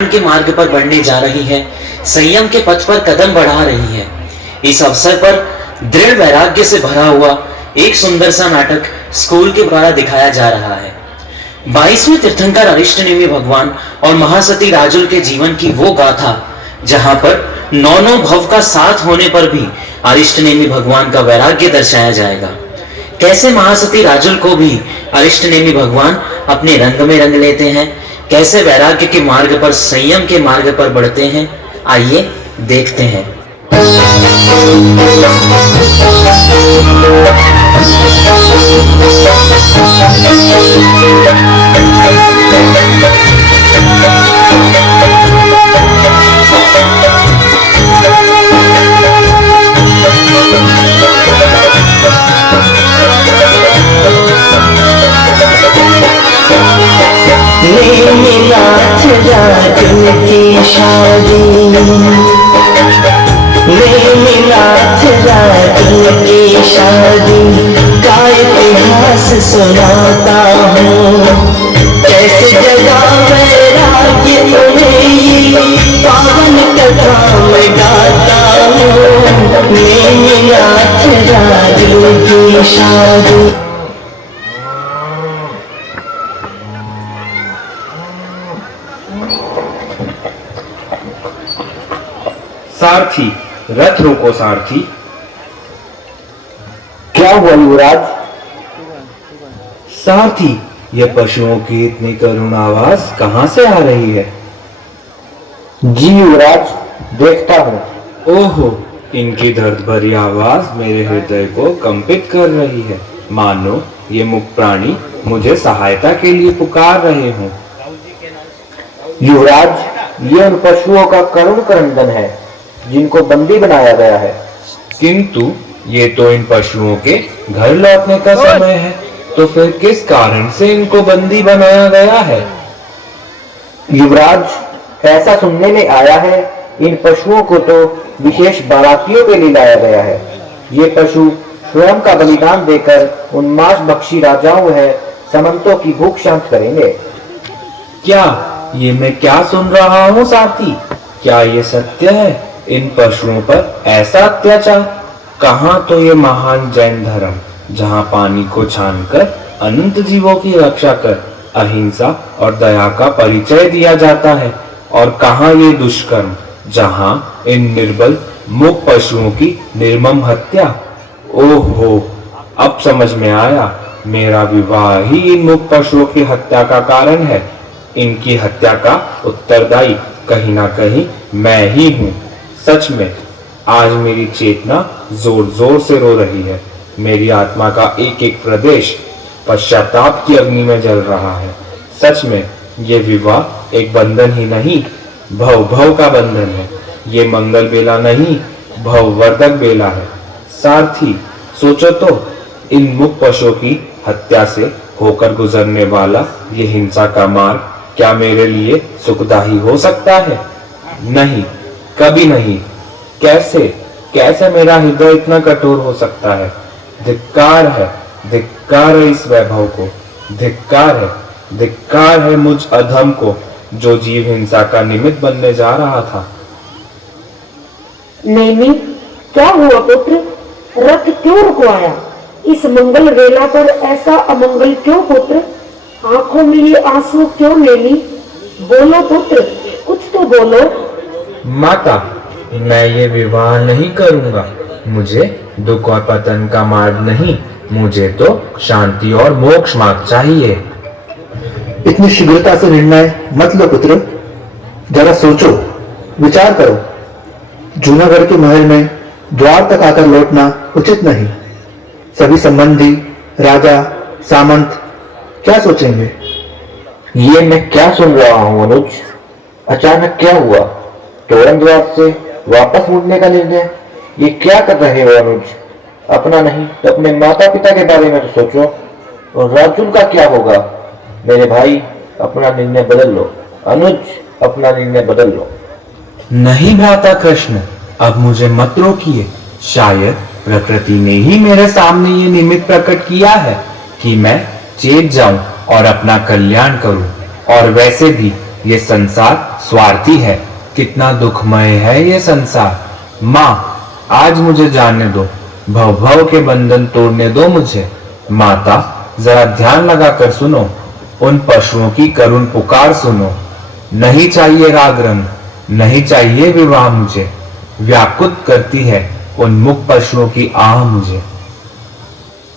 के मार्ग पर बढ़ने जा रही है, संयम के पथ पर कदम बढ़ा रही है। इस अवसर पर दृढ़ वैराग्य से भरा हुआ एक सुंदर सा नाटक स्कूल के द्वारा दिखाया जा रहा है। 22वें तीर्थंकर अरिष्टनेमि भगवान और महासती राजुल के जीवन की वो गाथा जहां पर नौ भव का साथ होने पर भी अरिष्टनेमि भगवान का वैराग्य दर्शाया जाएगा। कैसे महासती राजुल को भी अरिष्टनेमि भगवान अपने रंग में रंग लेते हैं, कैसे वैराग्य के मार्ग पर संयम के मार्ग पर बढ़ते हैं, आइए देखते हैं। नाथ राजुल की शादी, नाथ राजुल की शादी का इतिहास सुनाता हूँ। कैसे जगा वैराग्य तुम्हें ये पावन कथा में गाता हूँ। नाथ राजुल की शादी। सारथी, रथ रोको सारथी। क्या हुआ युवराज? सारथी, ये पशुओं की इतनी करुण आवाज कहां से आ रही है? जी युवराज, देखता हूँ। ओहो, इनकी दर्द भरी आवाज मेरे हृदय को कंपित कर रही है, मानो ये मुक्त प्राणी मुझे सहायता के लिए पुकार रहे हों। युवराज, ये उन पशुओं का करुण क्रंदन है जिनको बंदी बनाया गया है। किंतु ये तो इन पशुओं के घर लौटने का समय है, तो फिर किस कारण से इनको बंदी बनाया गया है? युवराज, ऐसा सुनने में आया है इन पशुओं को तो विशेष बारातियों के लिए लाया गया है। ये पशु स्वयं का बलिदान देकर उन मांस भक्षी राजाओं है समंतों की भूख शांत करेंगे। क्या ये मैं क्या सुन रहा हूँ सारथी? क्या ये सत्य है? इन पशुओं पर ऐसा अत्याचार? कहाँ तो ये महान जैन धर्म जहाँ पानी को छानकर अनंत जीवों की रक्षा कर अहिंसा और दया का परिचय दिया जाता है, और कहाँ ये दुष्कर्म जहाँ इन निर्बल मूक पशुओं की निर्मम हत्या। ओहो, अब समझ में आया, मेरा विवाह ही इन मूक पशुओं की हत्या का कारण है। इनकी हत्या का उत्तरदायी कहीं ना कहीं मैं ही हूँ। सच में आज मेरी चेतना जोर जोर से रो रही है। मेरी आत्मा का एक एक प्रदेश पश्चाताप की अग्नि में जल रहा है। सच में ये विवाह एक बंधन ही नहीं, भव भव का बंधन है। ये मंगल बेला नहीं, भववर्धक बेला है। सारथी, सोचो तो, इन मुक्त पशुओं की हत्या से होकर गुजरने वाला ये हिंसा का मार्ग क्या मेरे लिए सुखदायी हो सकता है? नहीं, कभी नहीं। कैसे कैसे मेरा हृदय इतना कठोर हो सकता है? धिक्कार है इस वैभव को। धिक्कार है मुझ अधम को जो जीव हिंसा का निमित्त बनने जा रहा था। नहीं, क्या हुआ पुत्र? रथ क्यों रुकवाया? इस मंगल वेला पर ऐसा अमंगल क्यों पुत्र? आंखों में ये आंसू क्यों नेली? बोलो पुत्र, कुछ तो बोलो। माता, मैं ये विवाह नहीं करूंगा। मुझे दुख और पतन का मार्ग नहीं, मुझे तो शांति और मोक्ष मार्ग चाहिए। इतनी शीघ्रता से निर्णय मत लो पुत्र, जरा सोचो, विचार करो। जूनागढ़ के महल में द्वार तक आकर लौटना उचित नहीं। सभी संबंधी, राजा, सामंत क्या सोचेंगे? ये मैं क्या सुन रहा हूँ अनुज? अचानक क्या हुआ? तोरण द्वार से वापस मुड़ने का निर्णय? ये क्या कर रहे हो अनुज? अपना नहीं तो अपने माता पिता के बारे में तो सोचो। और राजुल का क्या होगा? मेरे भाई, अपना निर्णय बदल लो। अनुज, अपना निर्णय बदल लो। नहीं भ्राता कृष्ण, अब मुझे मत रोकिए। शायद प्रकृति ने ही मेरे सामने ये निमित्त प्रकट किया है कि मैं चेत जाऊं और अपना कल्याण करूं। और वैसे भी ये संसार स्वार्थी है, कितना दुखमय है ये संसार। माँ, आज मुझे जाने दो, भव भव के बंधन तोड़ने दो मुझे। माता, जरा ध्यान लगाकर सुनो, उन पशुओं की करुण पुकार सुनो। नहीं चाहिए राग रंग, नहीं चाहिए विवाह मुझे, व्याकुत करती है उन मुख पशुओं की आह मुझे।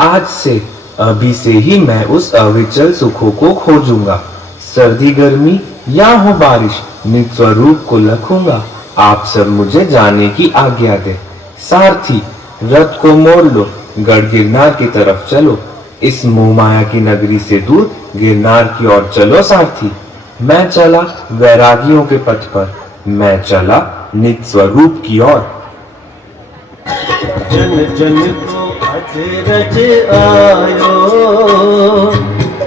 आज से, अभी से ही मैं उस अविचल सुखों को खोजूंगा। सर्दी गर्मी या हो बारिश, निज स्वरूप को लखूंगा। आप सब मुझे जाने की आज्ञा दे। सारथी, रथ को मोड़ लो, गढ़ गिरनार की तरफ चलो। इस मोह माया की नगरी से दूर गिरनार की ओर चलो सारथी। मैं चला वैरागियों के पथ पर, मैं चला निज स्वरूप की ओर। जन जन को अजरज आयो,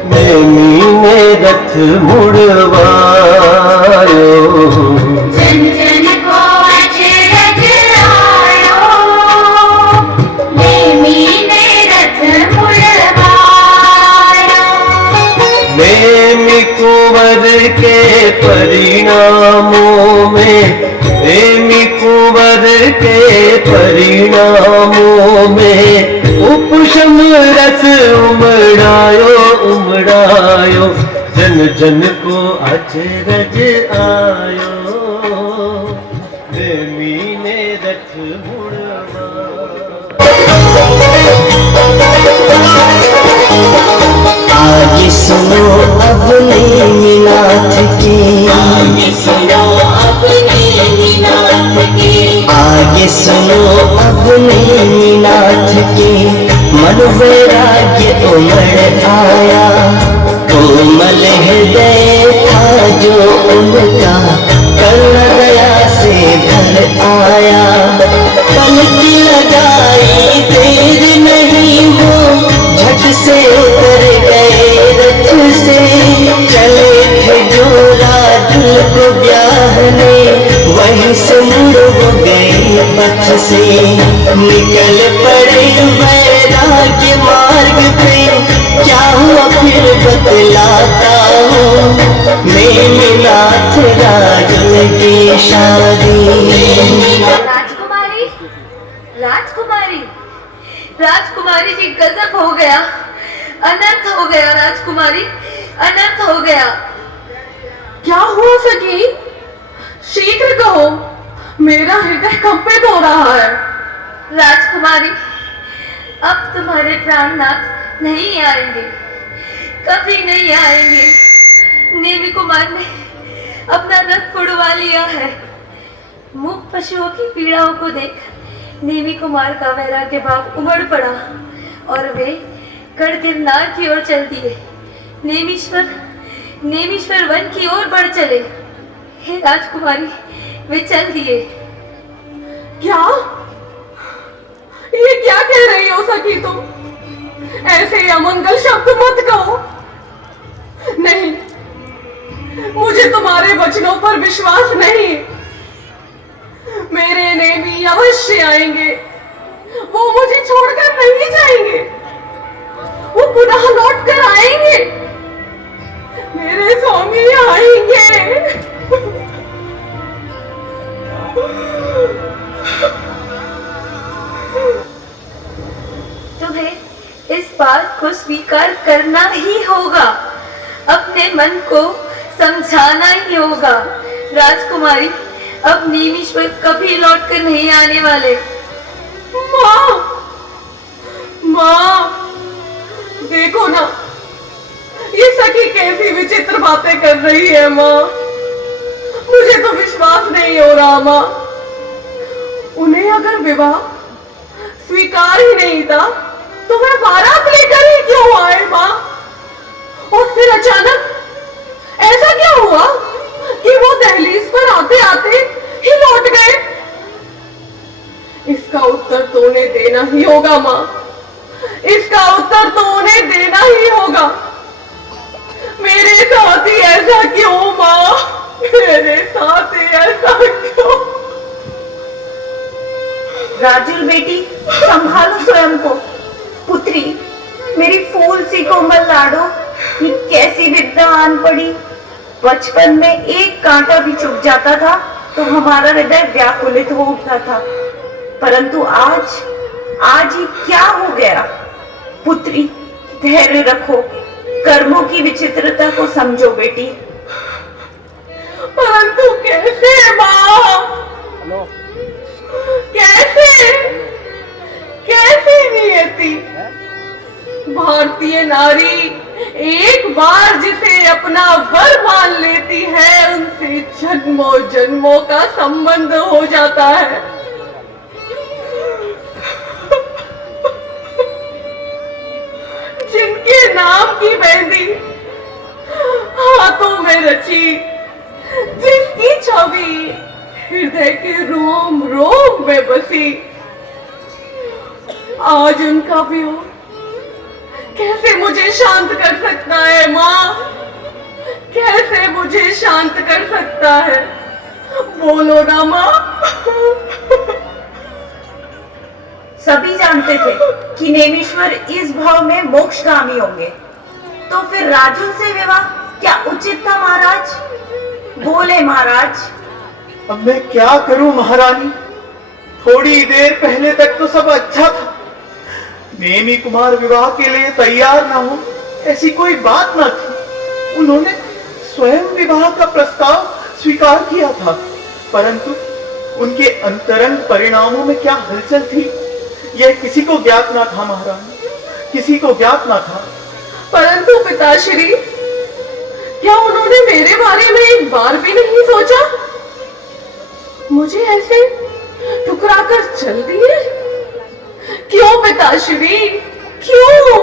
नेमी ने रथ मुड़वायो। जन जन को अजरज आयो, नेमी ने रथ मुड़वायो। नेमी कुंवर के परिणामों में, नेमी कुंवर के परिणामों में, उपशम रस उमड़ायो उमड़ायो। जन जन को अचरज आयो, नेमी ने रथ मुड़वायो। आगे सुनो अपने मीनाथ की, आगे सुनो अपने मीनाथ की, आगे सुनो अपने मीनाथ की। मन वैराग्य उमड़ आया, कोमल हृदय था जो उनका, करुणा दया से भर आया। पलक लगाई देर नहीं हो, झट से उतर गए रथ से। चले थे जो राजुल को ब्याहने, वहीं से मुड़ गए पथ से। निकल पड़े वैराग्य मार्ग पे, क्या हुआ फिर बतलाता हूँ। मेमनाथ राजुल की शादी। राजकुमारी, राजकुमारी, राजकुमारी जी, गजब हो गया, अनर्थ हो गया राजकुमारी, अनर्थ हो गया। क्या हुआ सखी? शीघ्र कहो, मेरा हृदय कंपित हो रहा है। राजकुमारी, अब तुम्हारे प्राणनाथ नहीं आएंगे, कभी नहीं आएंगे। नेमी कुमार ने अपना रथ उड़वा लिया है। मूक पशुओं की पीड़ाओं को देख नेमी कुमार का वैराग्य भाव उमड़ पड़ा और वे गढ़ गिरनार की ओर चल दिए। नेमीश्वर वन की ओर बढ़ चले। हे राजकुमारी, वे चल दिए। क्या? ये क्या कह रही हो सखी तुम? ऐसे अमंगल शब्द मत कहो। नहीं, मुझे तुम्हारे वचनों पर विश्वास नहीं। मेरे नेमी अवश्य आएंगे, वो मुझे छोड़कर नहीं जाएंगे, वो पुनः लौट कर आएंगे, मेरे स्वामी आएंगे। तुम्हें इस बात को स्वीकार करना ही होगा, अपने मन को समझाना ही होगा। राजकुमारी, अब नेमीश्वर कभी लौट कर नहीं आने वाले। माँ, माँ, देखो ना, ये सखी कैसी विचित्र बातें कर रही है। माँ, मुझे तो विश्वास नहीं हो रहा। माँ, उन्हें अगर विवाह स्वीकार ही नहीं था तो मैं बारात लेकर ही क्यों आए। माँ, और फिर अचानक ऐसा क्या हुआ कि वो दहलीज पर आते आते ही लौट गए? इसका उत्तर तो उन्हें देना ही होगा। माँ, इसका उत्तर तो उन्हें देना ही होगा। मेरे साथ ही ऐसा क्यों? माँ, मेरे साथ ही ऐसा क्यों? राजुल बेटी, संभालो स्वयं को। पुत्री, मेरी फूल सी कोमल लाडो, ये कैसी विद्या आन पड़ी। बचपन में एक कांटा भी चुभ जाता था तो हमारा हृदय व्याकुलित हो उठता था, परंतु आज ही क्या हो गया? पुत्री, धैर्य रखो, कर्मों की विचित्रता को समझो बेटी। परंतु कैसे माँ? कैसे नियति? भारतीय नारी एक बार जिसे अपना वर मान लेती है, उनसे जन्मों जन्मों का संबंध हो जाता है। जिनके नाम की मेहंदी हाथों में रची, जिसकी छवि हृदय के रोम रोम में बसी, आज उनका वियोग कैसे मुझे शांत कर सकता है माँ? कैसे मुझे शांत कर सकता है? बोलो ना माँ। सभी जानते थे कि नेमीश्वर इस भाव में मोक्षगामी होंगे, तो फिर राजू से विवाह क्या उचित था महाराज? बोले महाराज। अब मैं क्या करूं महारानी? थोड़ी देर पहले तक तो सब अच्छा था। नेमी कुमार विवाह के लिए तैयार ना हो, ऐसी कोई बात ना थी। उन्होंने स्वयं विवाह का प्रस्ताव स्वीकार किया था, परंतु उनके अंतरंग परिणामों में क्या हलचल थी, यह किसी को ज्ञात ना था महारानी, किसी को ज्ञात ना था। परंतु पिताश्री, क्या उन्होंने मेरे बारे में एक बार भी नहीं सोचा? मुझे ऐसे ठुकरा कर चल दिए? क्यों पिताश्री, क्यों?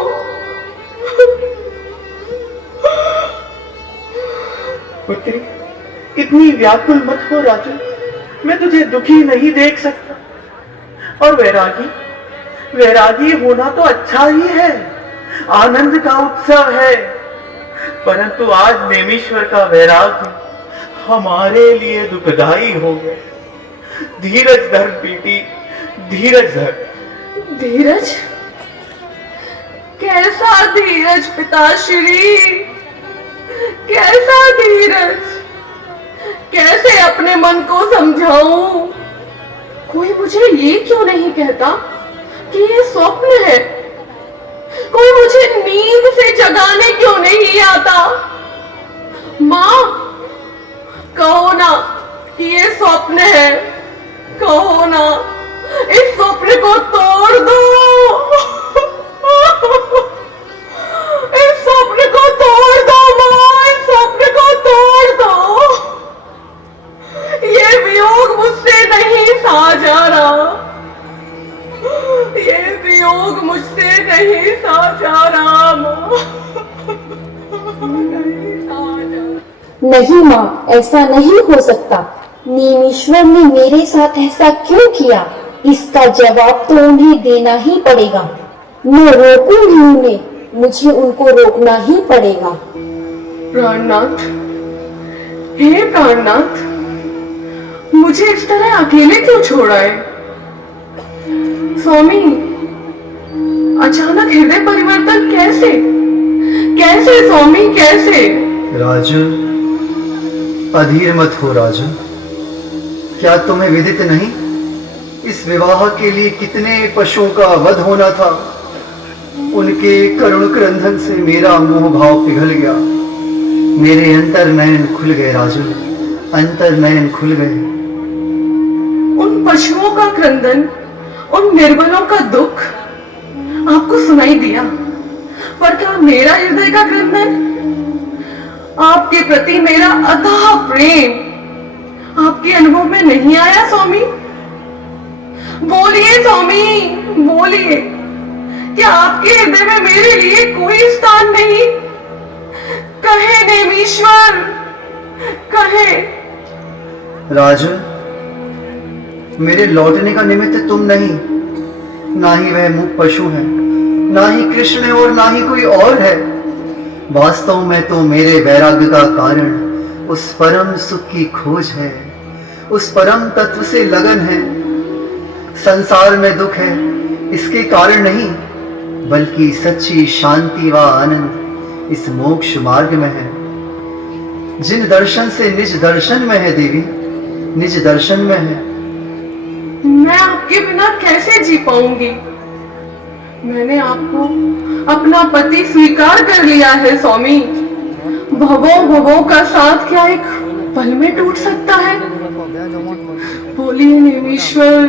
पुत्री, इतनी व्याकुल मत हो राजू, मैं तुझे दुखी नहीं देख सकता। और वैरागी होना तो अच्छा ही है, आनंद का उत्सव है, परंतु आज नेमीश्वर का वैराग्य हमारे लिए दुखदाई हो गया। धीरज धर बेटी, धीरज धर। धीरज? कैसा धीरज पिताश्री? कैसा धीरज? कैसे अपने मन को समझाऊं? कोई मुझे ये क्यों नहीं कहता कि ये स्वप्न है? कोई मुझे नींद से जगाने क्यों नहीं आता? माँ, कहो ना कि ये स्वप्न है, कहो ना, इस स्वप्न को तोड़ दो। इस स्वप्न को तोड़ दो माँ, इस स्वप्न को तोड़ दो। ये वियोग मुझसे नहीं सहा जा रहा, ये वियोग मुझसे नहीं सहा जा रहा माँ, नहीं सहा जा रहा। नहीं माँ, ऐसा नहीं हो सकता। नेमीश्वर ने मेरे साथ ऐसा क्यों किया? इसका जवाब तो उन्हें देना ही पड़ेगा। मैं रोकूंगी उन्हें, मुझे उनको रोकना ही पड़ेगा। प्राणनाथ, हे प्राणनाथ, मुझे इस तरह अकेले क्यों छोड़ा है? स्वामी, अचानक हृदय परिवर्तन कैसे? कैसे स्वामी, कैसे? राजू, अधीर मत हो राजू। क्या तुम्हें विदित नहीं, इस विवाह के लिए कितने पशुओं का वध होना था? उनके करुण क्रंदन से मेरा मोह भाव पिघल गया, मेरे अंतर नयन खुल गए राजू, अंतर नयन खुल गए। उन पशुओं का क्रंदन, उन निर्बलों का दुख आपको सुनाई दिया, पर क्या मेरा हृदय का क्रंदन? आपके प्रति मेरा अथाह प्रेम आपके अनुभव में नहीं आया स्वामी? बोलिए स्वामी, बोलिए, क्या आपके हृदय में मेरे लिए कोई स्थान नहीं? कहे नेमीश्वर, कहे। राजू, मेरे लौटने का निमित्त तुम नहीं, ना ही वह मूक पशु है, ना ही कृष्ण और ना ही कोई और है। वास्तव में तो मेरे वैराग्य का कारण उस परम सुख की खोज है, उस परम तत्व से लगन है। संसार में दुख है इसके कारण नहीं, बल्कि सच्ची शांति व आनंद इस मोक्ष मार्ग में है। जिन दर्शन से निज दर्शन में है देवी, निज दर्शन में है। मैं आपके बिना कैसे जी पाऊंगी? मैंने आपको अपना पति स्वीकार कर लिया है स्वामी। भवों भवों का साथ क्या एक पल में टूट सकता है? बोलिए नेमीश्वर।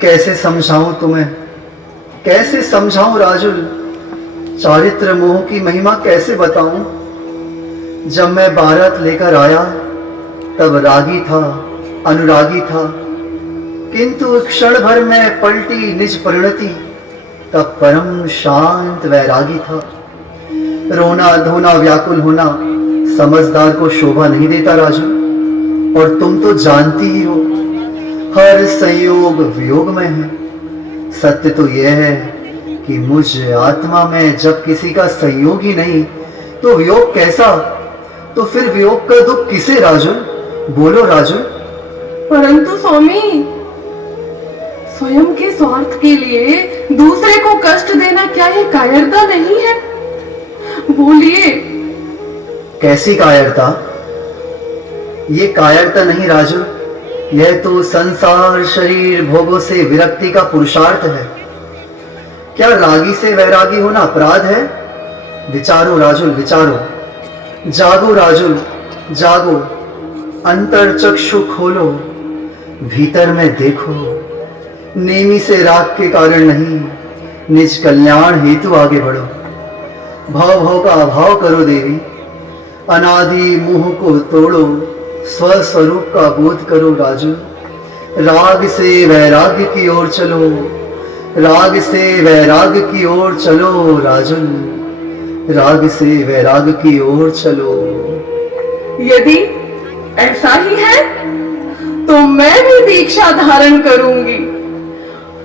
कैसे समझाऊं तुम्हें, कैसे समझाऊं राजुल? चारित्र मोह की महिमा कैसे बताऊं? जब मैं बारात लेकर आया तब रागी था, अनुरागी था, किंतु क्षण भर में पलटी निज परिणति, तब परम शांत वैरागी था। रोना धोना व्याकुल होना समझदार को शोभा नहीं देता राजू, और तुम तो जानती ही हो हर संयोग वियोग में है। सत्य तो यह है कि मुझ आत्मा में जब किसी का संयोग ही नहीं तो वियोग कैसा? तो फिर वियोग का दुख किसे राजू? बोलो राजू। परंतु स्वामी, स्वयं के स्वार्थ के लिए दूसरे को कष्ट देना क्या ये कायरता नहीं है? बोलिए। कैसी कायरता? ये कायरता नहीं राजू, यह तो संसार शरीर भोगों से विरक्ति का पुरुषार्थ है। क्या रागी से वैरागी होना अपराध है? विचारो राजुल, विचारो। जागो राजुल, जागो। अंतर चक्षु खोलो, भीतर में देखो। नेमी से राग के कारण नहीं, निज कल्याण हेतु आगे बढ़ो। भाव भाव का अभाव करो देवी, अनादि मोह को तोड़ो, स्वस्वरूप का बोध करो राजू। राग से वैराग्य की ओर चलो, राग से वैराग्य की ओर चलो राजुल, राग से वैराग्य की ओर चलो। यदि ऐसा ही है तो मैं भी दीक्षा धारण करूंगी।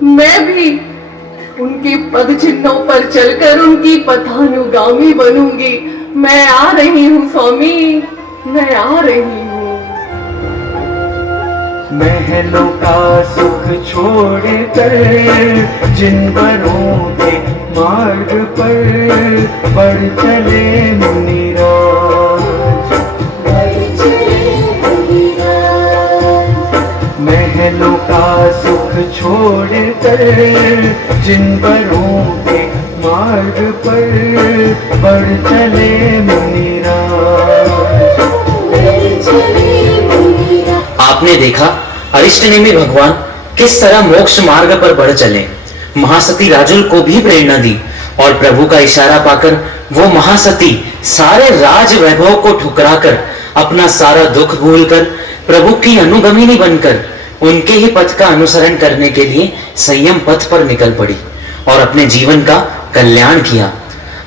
मैं भी उनके पद चिन्हों पर चलकर उनकी पथानुगामी बनूंगी। मैं आ रही हूँ स्वामी, मैं आ रही हूँ। महलों का सुख छोड़कर जिन बरों के मार्ग पर बढ़ चले मुनिराज, महलों का सुख छोड़कर जिन बरों के मार्ग पर बढ़ चले मुनिराज। आपने देखा अरिष्टनेमी भगवान किस तरह मोक्ष मार्ग पर बढ़ चले। महासती राजुल को भी प्रेरणा दी और प्रभु का इशारा पाकर वो महासती सारे राज वैभव को ठुकराकर अपना सारा दुख भूलकर प्रभु की अनुगमिनी बनकर उनके ही पथ का अनुसरण करने के लिए संयम पथ पर निकल पड़ी और अपने जीवन का कल्याण किया।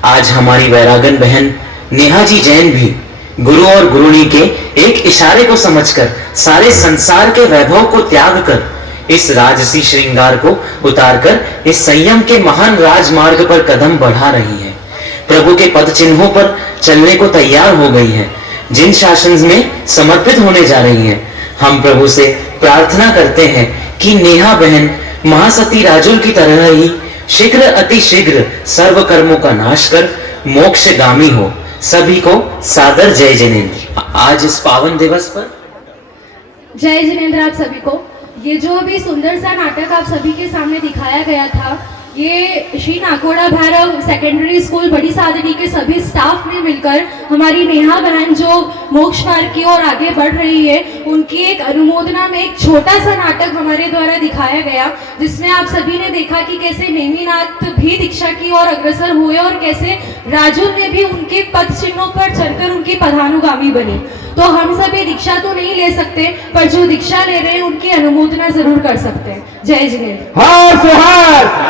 आज हमारी वैरागन बहन नेहा जी जैन भी गुरु और गुरुनी के एक इशारे को समझकर सारे संसार के वैभव को त्याग कर इस राजसी श्रृंगार को उतारकर इस संयम के महान राजमार्ग पर कदम बढ़ा रही है। प्रभु के पद चिन्हों पर चलने को तैयार हो गई है, जिन शासन में समर्पित होने जा रही है। हम प्रभु से प्रार्थना करते हैं कि नेहा बहन महासती राजुल की तरह ही शीघ्र अति शीघ्र सर्व कर्मों का नाश कर मोक्षगामी हो। सभी को सादर जय जिनेंद्र। आज इस पावन दिवस पर जय जिनेंद्र आप सभी को। ये जो अभी सुंदर सा नाटक आप सभी के सामने दिखाया गया था, ये श्री नाकोड़ा भैरव सेकेंडरी स्कूल बड़ी सादड़ी के सभी स्टाफ ने मिलकर हमारी नेहा बहन जो मोक्ष मार्ग की ओर आगे बढ़ रही है, उनकी एक अनुमोदना में एक छोटा सा नाटक हमारे द्वारा दिखाया गया, जिसमें आप सभी ने देखा कि कैसे नेमिनाथ भी दीक्षा की ओर अग्रसर हुए और कैसे राजुल ने भी उनके पद चिन्हों पर चलकर उनकी पदानुगामी बनी। तो हम सभी दीक्षा तो नहीं ले सकते, पर जो दीक्षा ले रहे हैं उनकी अनुमोदना जरूर कर सकते हैं। जय जिनेंद्र।